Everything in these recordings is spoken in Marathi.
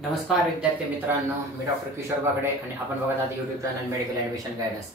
नमस्कार विद्यार्थी मित्रांनो, मी डॉक्टर किशोर बागडे आणि आपण बघत आहात YouTube channel medical admission guidance.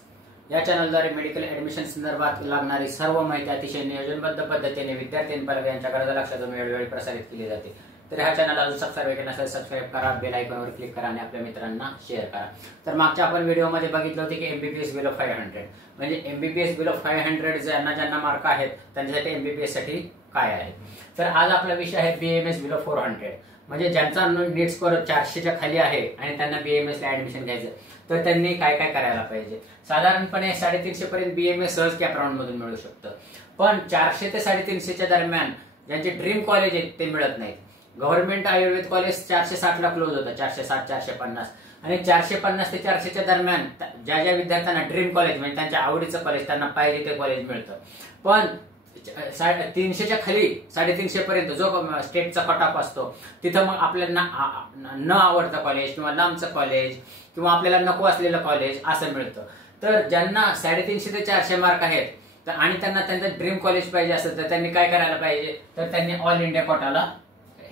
या चॅनलद्वारे मेडिकल ॲडमिशन संदर्भात लागणारी सर्व माहिती अतिशय नियोजनबद्ध पद्धतीने विद्यार्थ्यांपर्यंत यांच्या गरजा लक्षात घेऊन वेळोवेळी प्रसारित केली जाते। तर हा चॅनल अजून सबस्क्राइब केलं नसेल सबस्क्राइब करा, बेल आयकॉनवर क्लिक करा आणि आपल्या मित्रांना शेअर करा। तर मागच्या आपण व्हिडिओमध्ये बघितलं होतं की एमबीबीएस बिलो 500 म्हणजे एमबीबीएस बिलो 500 ज्यांना मार्क आहेत त्यांच्यासाठी एमबीबीएस साठी काय आहे। तर आज आपला विषय आहे बीएमएस बिलो 400 म्हणजे ज्यांचा नीट स्कोर 400च्या खाली आहे आणि त्यांना बीएमएस ला ऍडमिशन घ्यायचं तर त्यांनी काय काय करायला पाहिजे। साधारणपणे 350 पर्यंत बीएमएस सहज कॅप राऊंड मधून मिळू शकतं, पण 400 ते 350च्या दरम्यान ज्यांचे ड्रीम कॉलेज आहेत ते मिळत नाहीत। गव्हर्नमेंट आयुर्वेद कॉलेज 460 ला क्लोज होतं, 460 450 आणि 450 ते 400च्या दरम्यान ज्या ज्या विद्यार्थ्यांना ड्रीम कॉलेज म्हणजे त्यांच्या आवडीचं कॉलेज त्यांना पाहिजे ते कॉलेज मिळतं। पण 300च्या खाली 350 पर्यंत जो स्टेटचा कट ऑफ असतो तिथं मग आपल्याला न आवडतं कॉलेज किंवा लांबचं कॉलेज किंवा आपल्याला नको असलेलं कॉलेज असं मिळतं। तर ज्यांना 350 ते 400 मार्क आहेत आणि त्यांना त्यांचं ड्रीम कॉलेज पाहिजे असेल तर त्यांनी काय करायला पाहिजे, तर त्यांनी ऑल इंडिया कोटाला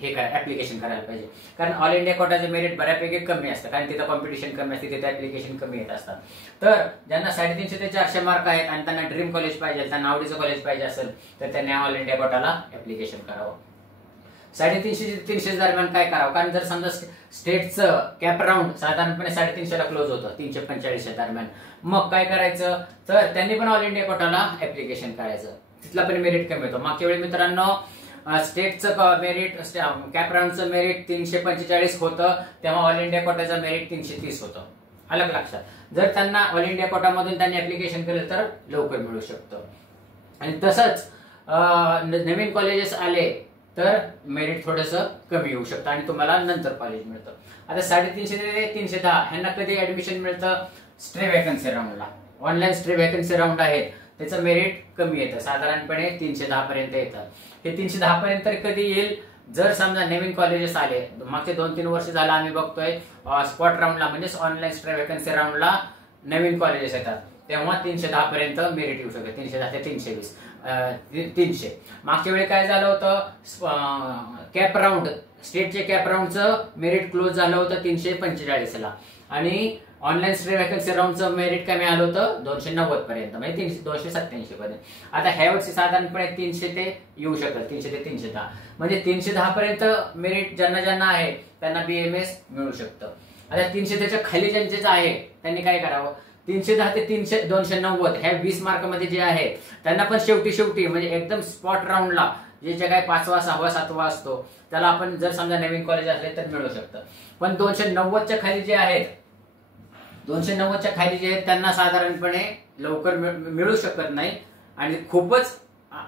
ऍप्लिकेशन करायला पाहिजे। कारण ऑल इंडिया कोटाचे मेरिट बऱ्यापैकी कमी असतं, कारण तिथं कॉम्पिटिशन कमी असते, तिथे ऍप्लिकेशन कमी येत असतात। तर ज्यांना 350 ते 400 मार्क आहेत आणि त्यांना ड्रीम कॉलेज पाहिजे, त्यांना आवडीचं कॉलेज पाहिजे असेल तर त्यांनी ऑल इंडिया कोटाला ऍप्लिकेशन करावं। 350 ते 300 दरम्यान काय करावं, कारण जर समजा स्टेटचं कॅप राऊंड साधारणपणे 350 ला क्लोज होतं 345च्या दरम्यान, मग काय करायचं तर त्यांनी पण ऑल इंडिया कोटाला ऍप्लिकेशन करायचं, तिथला पण मेरिट कमी होतं। मागच्या वेळी मित्रांनो स्टेटचं मेरिट कॅप राऊंडचं मेरिट 345 होतं, तेव्हा ऑल इंडिया कोटाचं मेरिट 330 होतं। अलग लक्षात, जर त्यांना ऑल इंडिया कोटामधून त्यांनी ऍप्लिकेशन केलं तर लवकर मिळू शकतं। आणि तसंच नवीन कॉलेजेस आले तर मेरिट थोडंसं कमी येऊ शकतं आणि तुम्हाला नंतर कॉलेज मिळतं। आता 350 ते 310 ह्यांना कधी ऍडमिशन मिळतं, स्ट्रे वॅकन्सी राऊंडला। ऑनलाईन स्ट्रे वॅकन्सी राऊंड आहे, त्याचं मेरिट कमी येतं, साधारणपणे 310 पर्यंत येतं। हे 310 पर्यंत कधी येईल, जर समजा नवीन कॉलेजेस आले, मागचे 2-3 वर्ष झालं आम्ही बघतोय स्पॉट राऊंडला म्हणजे ऑनलाईन स्ट्रे वॅकन्सी राऊंडला नवीन कॉलेजेस येतात, तेव्हा 310 पर्यंत मेरिट येऊ शकतं, 310 ते 320 300। मागच्या वेळी काय झालं होतं, कॅप राऊंड स्टेटचे कॅप राऊंडचं मेरिट क्लोज झालं होतं 345 ला आणि ऑनलाईन स्ट्रे वॅकन्सी राऊंडचं मेरिट कमी आलं होतं 290 पर्यंत म्हणजे 287 पर्यंत। आता ह्या वर्षी साधारणपणे 300 ते येऊ शकतं, 300 ते 310 म्हणजे 310 पर्यंत मेरिट ज्यांना आहे त्यांना बीएमएस मिळू शकतं। आता 300 त्याच्या खाली ज्यांचे आहे त्यांनी काय करावं, 310 ते 290 ह्या 20 मार्क मध्ये जे आहे त्यांना पण शेवटी म्हणजे एकदम स्पॉट राऊंडला जे काय 5वा 6वा 7वा असतो त्याला आपण जर समजा नवीन कॉलेज असले तर मिळू शकतं। पण 290च्या खाली जे आहेत 290च्या खाली जे आहेत त्यांना साधारणपणे लवकर मिळू शकत नाही आणि खूपच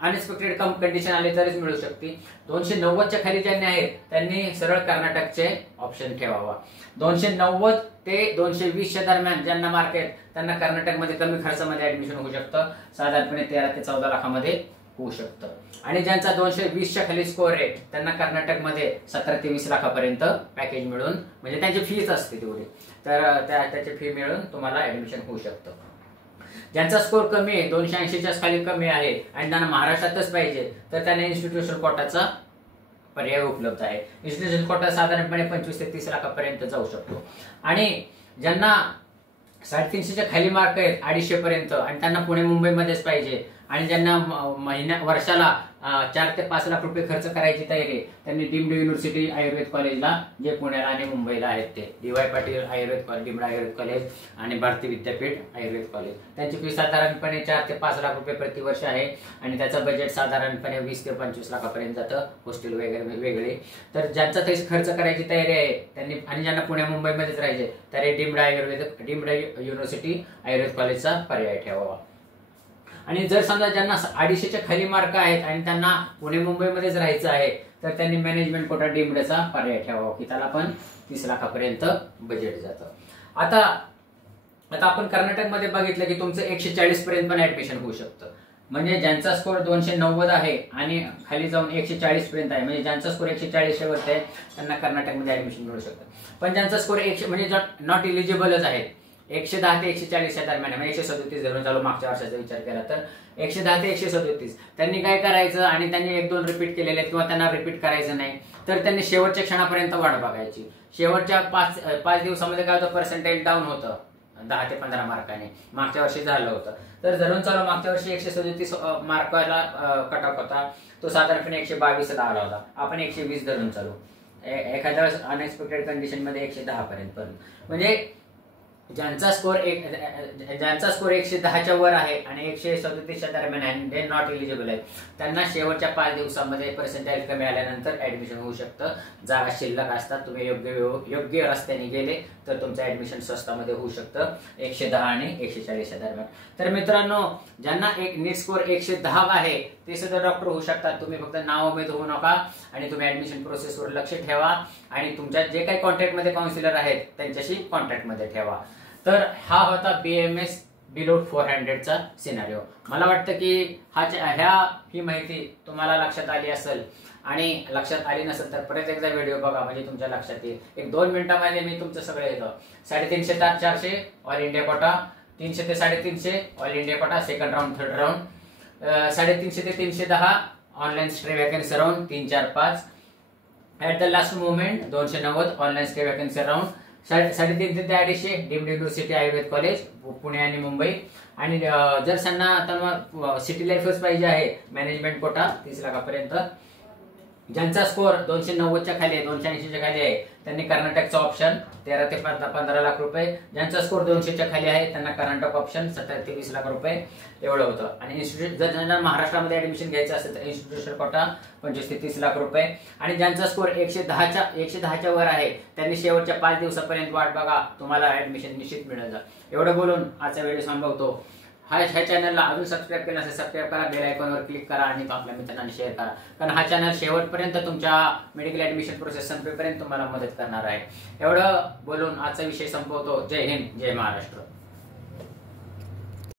अनएक्सपेक्टेड कंडिशन आले तरच मिळू शकते। 290च्या खाली ज्यांनी आहेत त्यांनी सरळ कर्नाटकचे ऑप्शन ठेवावा। 290 ते 220च्या दरम्यान ज्यांना मार्क आहेत त्यांना कर्नाटकमध्ये कमी खर्चामध्ये ऍडमिशन होऊ शकतं, साधारणपणे 13 ते 14 लाखामध्ये होऊ शकतं। आणि ज्यांचा 220च्या खाली स्कोर आहे त्यांना कर्नाटकमध्ये 17 ते 20 लाखापर्यंत पॅकेज मिळून म्हणजे त्यांची फीच असते तेवढी, तर त्याची फी मिळून तुम्हाला ऍडमिशन होऊ शकतं। ज्यांचा स्कोर कमी आहे 280च्या खाली कमी आहे आणि त्यांना महाराष्ट्रातच पाहिजे तर त्यांना इन्स्टिट्यूशनल कोटाचा पर्याय उपलब्ध आहे। इन्स्टिट्यूशनल कोटा साधारणपणे 25 ते 30 लाखापर्यंत जाऊ शकतो। आणि ज्यांना 350च्या खाली मार्क आहेत 250 पर्यंत आणि त्यांना पुणे मुंबईमध्येच पाहिजे आणि ज्यांना वर्षाला 4 ते 5 लाख रुपये खर्च करायची तयारी आहे त्यांनी डीम्ड युनिव्हर्सिटी आयुर्वेद कॉलेजला जे पुण्याला आणि मुंबईला आहेत ते DY. Patil Ayurveda college, deemed Ayurveda college आणि भारती विद्यापीठ आयुर्वेद कॉलेज, त्यांची फी साधारणपणे 4 ते 5 लाख रुपये प्रतिवर्ष आहे आणि त्याचं बजेट साधारणपणे 20 ते 25 लाखापर्यंत जातं, हॉस्टेल वगैरे वेगळे। तर ज्यांचा तशी खर्च करायची तयारी आहे त्यांनी आणि ज्यांना पुणे मुंबईमध्येच राहायचे तर डीम्ड युनिव्हर्सिटी आयुर्वेद कॉलेजचा पर्याय ठेवावा। आणि जर समजा ज्यांना 250च्या खाली मार्क आहेत आणि त्यांना पुणे मुंबईमध्येच राहायचं आहे तर त्यांनी मॅनेजमेंट कोटा डीम्डचा पर्याय ठेवावा की त्याला पण 30 लाखापर्यंत बजेट जातं। आता आपण कर्नाटकमध्ये बघितलं की तुमचं 140 पर्यंत पण ऍडमिशन होऊ शकतं, म्हणजे ज्यांचा स्कोर 290 आहे आणि खाली जाऊन 140 पर्यंत आहे म्हणजे ज्यांचा स्कोर 140 वरती आहे त्यांना कर्नाटकमध्ये ऍडमिशन मिळू शकतं। पण ज्यांचा स्कोर 100 म्हणजे नॉट इलिजिबलच आहे 110 ते 140 दरम्यान, म्हणजे 137 धरून चालू मागच्या वर्षाचा विचार केला तर 110 ते 137 त्यांनी काय करायचं, आणि त्यांनी 1-2 रिपीट केलेले आहेत किंवा त्यांना रिपीट करायचं नाही तर त्यांनी शेवटच्या क्षणापर्यंत वाट बघायची. शेवटच्या 5 दिवसामध्ये काय होतं, पर्सेंटेज डाऊन होतं 10 ते 15 मार्काने. मागच्या वर्षी झालं होतं. तर धरून चालू मागच्या वर्षी 137 मार्काला कट ऑफ होता, तो साधारणपणे 122 आला होता. आपण 120 धरून चालू, एखाद्या वेळेस अनएक्सपेक्टेड कंडिशन मध्ये 110 पर्यंत. म्हणजे ज्यांचा स्कोर 110च्या वर आहे आणि 137च्या दरम्यान आहे, ते नॉट एलिजिबल आहेत, त्यांना शेवटच्या 5 दिवसामध्ये पर्सेंटाईल कमी आल्यानंतर ऍडमिशन होऊ शकतं. जागा शिल्लक असतात, तुम्ही योग्य रस्त्याने गेले तर तुमचं ऍडमिशन स्वस्तामध्ये होऊ शकतं 110 आणि 140च्या दरम्यान. तर मित्रांनो, ज्यांना एक नीट स्कोर 110 आहे ते सुद्धा डॉक्टर होऊ शकतात. तुम्ही फक्त नावमेद होऊ नका आणि तुम्ही ऍडमिशन प्रोसेसवर लक्ष ठेवा आणि तुमच्या जे काही कॉन्टॅक्टमध्ये काउन्सिलर आहेत त्यांच्याशी कॉन्टॅक्टमध्ये ठेवा. तर हा होता BAMS बिलो 400चा सिनारिओ. मला वाटतं की ही माहिती तुम्हाला लक्षात आली असेल, आणि लक्षात आली नसेल तर परत एकदा व्हिडिओ बघा, म्हणजे तुमच्या लक्षात येईल. 1-2 मिनिटांमध्ये मी तुमचं सगळं येतं. 350 ते 400 ऑल इंडिया कोटा, 300 ते 350 all India quota second round, third round, 350 ते 310 online stay vacancy round 3, 4, 5. At the last moment 290 online stay vacancy round, 350 ते 250 deemed university Ayurveda college Pune आणि मुंबई. आणि जर त्यांना सिटी लाईफच पाहिजे आहे, मॅनेजमेंट कोटा 30 लाखापर्यंत. ज्यांचा स्कोर 290च्या खाली आहे, 280च्या खाली आहे, त्यांनी कर्नाटकचा ऑप्शन 13 ते 15 लाख रुपये. ज्यांचा स्कोर 200च्या खाली आहे त्यांना कर्नाटक ऑप्शन 17 ते 20 लाख रुपये एवढं होतं. आणि इन्स्टिट्यूट जर ज्यांना महाराष्ट्रामध्ये ऍडमिशन घ्यायचं असेल तर इन्स्टिट्यूशन कोटा 25 ते 30 लाख रुपये. आणि ज्यांचा स्कोर 110च्या वर आहे त्यांनी शेवटच्या 5 दिवसापर्यंत वाट बघा, तुम्हाला ऍडमिशन निश्चित मिळेल. एवढं बोलून आजचा व्हिडिओ संपवतो. ह्या चॅनलला अजून सबस्क्राईब केलं असेल सबस्क्राईब करा, बेल आयकॉनवर क्लिक करा आणि तो आपल्या मित्रांना शेअर करा, कारण हा चॅनल शेवटपर्यंत तुमच्या मेडिकल ऍडमिशन प्रोसेस संपेपर्यंत तुम्हाला मदत करणार आहे. एवढं बोलून आजचा विषय संपवतो. जय हिंद, जय महाराष्ट्र.